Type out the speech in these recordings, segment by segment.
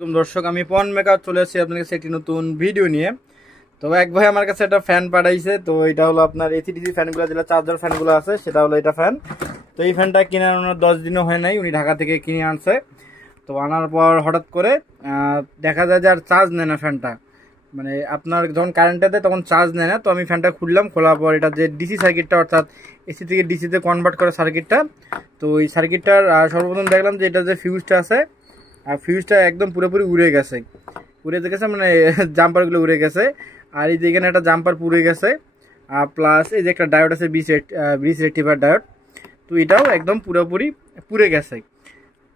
দর্শক আমি পন মেকআপ চলে এসেছি আপনার কাছে একটি নতুন ভিডিও নিয়ে। তো এক ভাই আমার কাছে একটা ফ্যান পাঠাইছে। তো এটা হলো আপনার এসিডিসি ফ্যানগুলো, যেটা চার্জার ফ্যানগুলো আছে, সেটা হলো এটা ফ্যান। তো এই ফ্যানটা কিনে আনার 10 দিনও হয় নাই, উনি ঢাকা থেকে কিনে আনছে। তো আনার পর হঠাৎ করে দেখা যায় যে আর চার্জ নেয় না ফ্যানটা। মানে আপনার যখন কারেন্টটা দেয় তখন চার্জ নেয় না। তো আমি ফ্যানটা খুললাম, খোলার পর এটা যে ডিসি সার্কিটটা, অর্থাৎ এসি থেকে ডিসিতে কনভার্ট করা সার্কিটটা, তো এই সার্কিটটার সর্বপ্রথম দেখলাম যে এটা যে ফিউজটা আছে, আর ফিউজটা একদম পুরোপুরি উড়ে গেছে, মানে জাম্পারগুলো উড়ে গেছে। আর এই যে এখানে একটা জাম্পার পুড়ে গেছে, প্লাস এই যে একটা ডায়োড আছে, বিস রেক্টিফায়ার ডায়োড, তো এটাও একদম পুরোপুরি পুড়ে গেছে।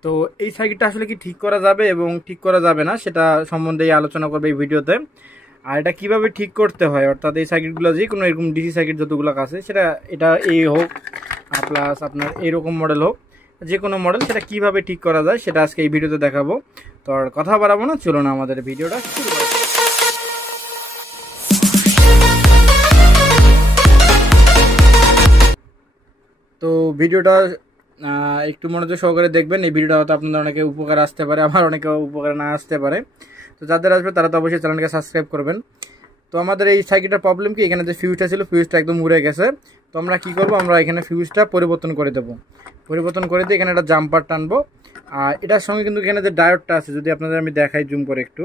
তো এই সার্কিটটা আসলে কি ঠিক করা যাবে এবং ঠিক করা যাবে না, সেটা সম্বন্ধে আলোচনা করবে এই ভিডিওতে। আর এটা কিভাবে ঠিক করতে হয়, অর্থাৎ এই সার্কিটগুলো যে কোনো এরকম ডিসি সার্কিট যতগুলো আছে, সেটা এটা এই হোক প্লাস আপনার এরকম মডেল হোক, যে কোনো মডেল, সেটা কিভাবে ঠিক করা যায় সেটা আজকে এই ভিডিওতে দেখাবো। তো আর কথা বাড়াবো না, চলো না আমাদের ভিডিওটা শুরু করি। তো ভিডিওটা একটু মনোযোগ সহকারে দেখবেন। এই ভিডিওটা হয়তো আপনাদের অনেকে উপকার আসতে পারে, আমার অনেকে উপকার না আসতে পারে। তো যাদের আসবে তারা তো অবশ্যই চ্যানেলকে সাবস্ক্রাইব করবেন। তো আমাদের এই সার্কিটের প্রবলেম কি, এখানে যে ফিউজটা ছিল, ফিউজটা একদম উড়ে গেছে। তো আমরা কি করব, আমরা এখানে ফিউজটা পরিবর্তন করে দেবো। পরিবর্তন করে দিয়ে এখানে একটা জাম্পার টানবো। আর এটার সঙ্গে কিন্তু এখানে যে ডায়োডটা আছে, যদি আপনাদের আমি দেখাই জুম করে একটু,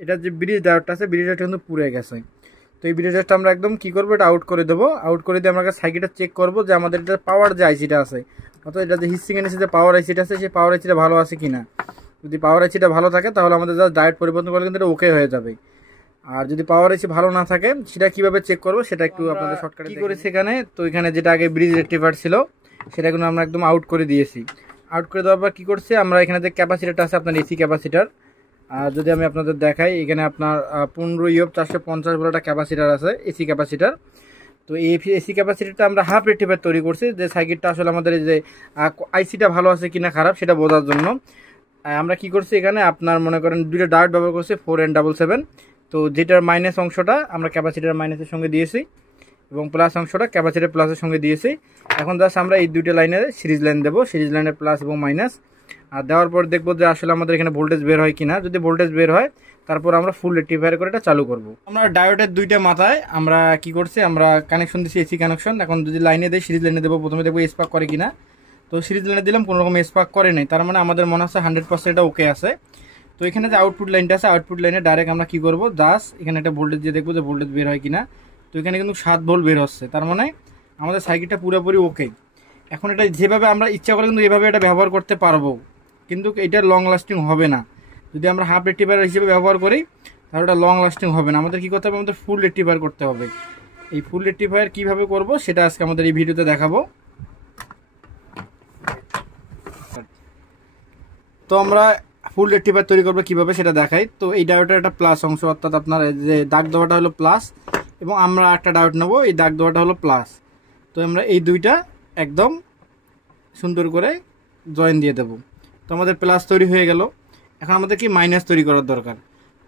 এটার যে ব্রিজ ডায়োডটা আছে, ব্রিজ ডায়োডটা কিন্তু পুড়ে গেছে। তো এই ব্রিজ ডায়োডটা আমরা একদম কি করবো, এটা আউট করে দেবো। আউট করে দিয়ে আমরা সার্কিটটা চেক করবো যে আমাদের এটা পাওয়ার যে আইসিটা আছে, অর্থাৎ এটা যে হিটসিং এর যে পাওয়ার আইসিটা আছে, সেই পাওয়ার আইসিটা ভালো আছে কিনা। যদি পাওয়ার আইসিটা ভালো থাকে তাহলে আমাদের যা ডায়োড পরিবর্তন করলে কিন্তু এটা ওকে হয়ে যাবে। আর যদি পাওয়ার এসি ভালো না থাকে, সেটা কিভাবে চেক করবো সেটা একটু আপনাদের শর্টকাটে কি করেছি এখানে। তো এখানে যেটা আগে ব্রিজ রেক্টিফায়ার ছিল, সেটা কিন্তু আমরা একদম আউট করে দিয়েছি। আউট করে দেওয়ার পর কী করছি, আমরা এখানে যে ক্যাপাসিটারটা আছে, আপনার এসি ক্যাপাসিটার, যদি আমি আপনাদের দেখাই, এখানে আপনার 15 ইউএফ 450 ভোল্ট একটা ক্যাপাসিটার আছে, এসি ক্যাপাসিটার। তো এই এসি ক্যাপাসিটারটা আমরা হাফ রেক্টিফায়ার তৈরি করছি, যে সার্কিটটা আসলে আমাদের এই যে আইসিটা ভালো আছে কিনা খারাপ সেটা বোঝার জন্য। আমরা কি করছি, এখানে আপনার মনে করেন দুইটা ডায়োড ব্যবহার করছি, 4N77। তো যেটার মাইনাস অংশটা আমরা ক্যাপাসিটার মাইনাসের সঙ্গে দিয়েছি এবং প্লাস অংশটা ক্যাপাসিটার প্লাসের সঙ্গে দিয়েছি। এখন জাস্ট আমরা এই দুইটা লাইনে সিরিজ লাইন দেবো, সিরিজ লাইনের প্লাস এবং মাইনাস। আর দেওয়ার পর দেখবো যে আসলে আমাদের এখানে ভোল্টেজ বের হয় কিনা। যদি ভোল্টেজ বের হয়, তারপর আমরা ফুল রেক্টিফায়ার করে এটা চালু করব। আমরা ডায়োডের দুইটা মাথায় আমরা কি করছি, আমরা কানেকশন দিচ্ছি, এসি কানেকশন। এখন যদি লাইনে দেয়, সিরিজ লাইনে দেবো, প্রথমে দেখবো স্পার্ক করে কিনা। তো সিরিজ লাইনে দিলাম, কোনো রকম স্পার্ক করে নেই, তার মানে আমাদের মনে হচ্ছে 100% এটা ওকে আছে। তো এখানে যে আউটপুট লাইনটা আছে, আউটপুট লাইনে ডাইরেক্ট আমরা কি করব, জাস্ট এখানে একটা ভোল্টেজ দিয়ে দেখবো যে ভোল্টেজ বের হয় কিনা। তো এখানে কিন্তু 7 ভোল্ট বের হচ্ছে, তার মানে আমাদের সার্কিটটা পুরোপুরি ওকে। এখন এটা যেভাবে আমরা ইচ্ছা করে কিন্তু এভাবে এটা ব্যবহার করতে পারবো, কিন্তু এটা লং লাস্টিং হবে না। যদি আমরা হাফ রেক্টিফায়ার হিসেবে ব্যবহার করি, তাহলে এটা লং লাস্টিং হবে না। আমাদের কী করতে হবে, আমাদের ফুল রেক্টিফায়ার করতে হবে। এই ফুল রেক্টিফায়ার কীভাবে করব সেটা আজকে আমাদের এই ভিডিওতে দেখাবো। তো আমরা ফুল রেক্টিফায়ার তৈরি করবো কীভাবে সেটা দেখাই। তো এই ডায়োডের একটা প্লাস অংশ, অর্থাৎ আপনার যে দাগ দেওয়াটা হলো প্লাস, এবং আমরা একটা ডায়োড নেবো, এই দাগ দেওয়াটা হলো প্লাস। তো আমরা এই দুইটা একদম সুন্দর করে জয়েন দিয়ে দেবো। তো আমাদের প্লাস তৈরি হয়ে গেল। এখন আমাদের কি মাইনাস তৈরি করার দরকার।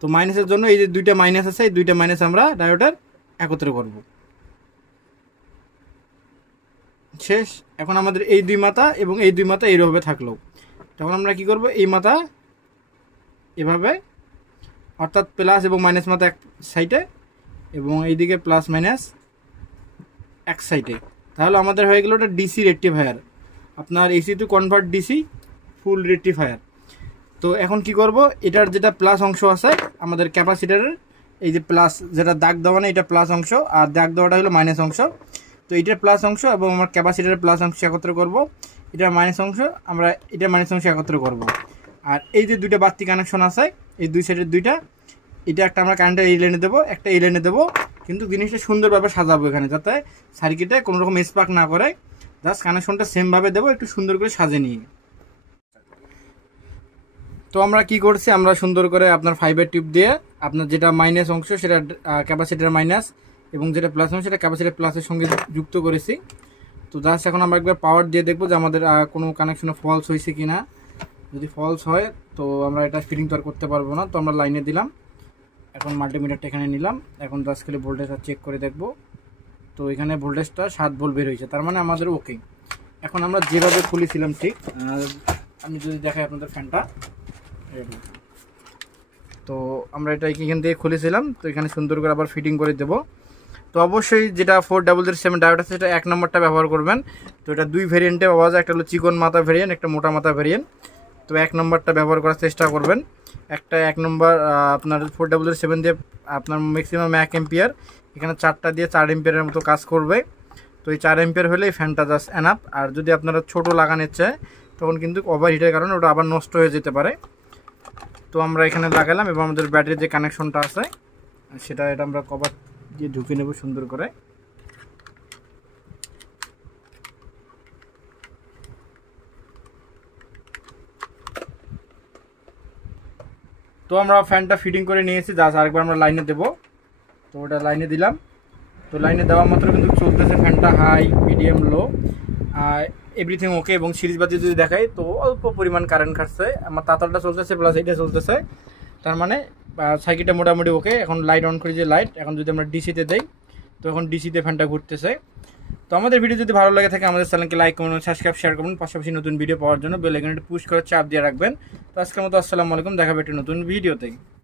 তো মাইনাসের জন্য এই যে দুইটা মাইনাস আছে, এই দুইটা মাইনাস আমরা ডায়োডের একত্রে করব। শেষ। এখন আমাদের এই দুই মাথা এবং এই দুই মাথা এইভাবে থাকলো। তখন আমরা কি করব, এই মাথা এভাবে, অর্থাৎ প্লাস এবং মাইনাস মাথা এক সাইডে এবং এইদিকে প্লাস মাইনাস এক সাইডে, তাহলে আমাদের হয়ে গেল ওটা ডিসি রেক্টিফায়ার, আপনার AC to convert DC full rectifier. তো এখন কি করব, এটার যেটা প্লাস অংশ আছে আমাদের ক্যাপাসিটারের, এই যে প্লাস যেটা দাগ দেওয়া নেই, এটা প্লাস অংশ, আর দাগ দেওয়াটা হলো মাইনাস অংশ। তো এটার প্লাস অংশ এবং আমার ক্যাপাসিটারের প্লাস অংশ একত্র করব, এটার মাইনাস অংশ আমরা এটার মাইনাস অংশ একত্র করব। আর এই যে দুইটা বাড়তি কানেকশন আছে, এই দুই সাইডের দুইটা, এটা একটা আমরা কারেন্টের এই লাইনে দেবো, একটা এই লাইনে দেবো। কিন্তু জিনিসটা সুন্দরভাবে সাজাবো এখানে, যাতে সার্কিটে কোনো রকম স্পার্ক না করে। জাস্ট কানেকশনটা সেমভাবে দেবো, একটু সুন্দর করে সাজে নিয়ে। তো আমরা কি করছি, আমরা সুন্দর করে আপনার ফাইবার টিউব দিয়ে আপনার যেটা মাইনাস অংশ সেটা ক্যাপাসিটার মাইনাস, এবং যেটা প্লাস অংশ সেটা ক্যাপাসিটার প্লাসের সঙ্গে যুক্ত করেছি। তো জাস্ট এখন আমরা একবার পাওয়ার দিয়ে দেখবো যে আমাদের কোনো কানেকশনে ফলস হয়েছে কি না। যদি ফলস হয় তো আমরা এটা ফিটিং তো আর করতে পারবো না। তো আমরা লাইনে দিলাম, এখন মাল্টিমিটারটা এখানে নিলাম, এখন জাস্ট খালি ভোল্টেজটা চেক করে দেখবো। তো এখানে ভোল্টেজটা 7 ভোল্ট বের হয়েছে, তার মানে আমাদের ওকে। এখন আমরা যেভাবে খুলেছিলাম ঠিক, আমি যদি দেখাই আপনাদের ফ্যানটা, তো আমরা এটা এখান থেকে খুলেছিলাম, তো এখানে সুন্দর করে আবার ফিটিং করে দেবো। তো অবশ্যই যেটা 4007 ডায়োড আছে সেটা 1 নম্বরটা ব্যবহার করবেন। তো এটা 2 ভেরিয়েন্টে পাওয়া যায়, একটা হলো চিকন মাথা ভেরিয়েন্ট, একটা মোটা মাথা ভেরিয়েন্ট। তো 1 নম্বরটা ব্যবহার করার চেষ্টা করবেন। একটা 1 নম্বর আপনার 4007 দিয়ে আপনার ম্যাক্সিমাম 1 এম্পিয়ার, এখানে 4টা দিয়ে 4 এম্পিয়ারের মতো কাজ করবে। তো এই 4 এম্পিয়ার হলেই ফ্যানটা জাস্ট এনাফ। আর যদি আপনারা ছোট লাগানোর চায় তখন কিন্তু ওভারহিটের কারণে ওটা আবার নষ্ট হয়ে যেতে পারে। তো আমরা এখানে লাগালাম এবং আমাদের ব্যাটারির যে কানেকশনটা আছে সেটা এটা আমরা কভার দিয়ে ঢুকে নেব সুন্দর করে। তো আমরা ফ্যানটা ফিটিং করে নিয়েছি, জাস্ট আরেকবার আমরা লাইনে দেবো। তো ওটা লাইনে দিলাম। তো লাইনে দেওয়া মাত্র কিন্তু চলতেছে ফ্যানটা হাই, মিডিয়াম, লো, এভরিথিং ওকে। এবং সিরিজবাজি যদি দেখাই তো অল্প পরিমাণ কারেন্ট খাচ্ছে, আমার তাতালটা চলতেছে প্লাস এইটা চলতেছে, তার মানে সাইকেলটা মোটামুটি ওকে। এখন লাইট অন করি, যে লাইট এখন যদি আমরা ডিসিতে দেই তো এখন ডিসিতে ফ্যানটা ঘুরতেছে। তো আমাদের ভিডিও যদি ভালো লাগে থাকে আমাদের চ্যানেলকে লাইক করুন, সাবস্ক্রাইব, শেয়ার করুন, পাশাপাশি নতুন ভিডিও পাওয়ার জন্য বেল আইকনটি পুশ করে চাপ দিয়ে রাখবেন। তো আজকের মতো আসসালামু আলাইকুম, দেখা হবে একটা নতুন ভিডিওতে।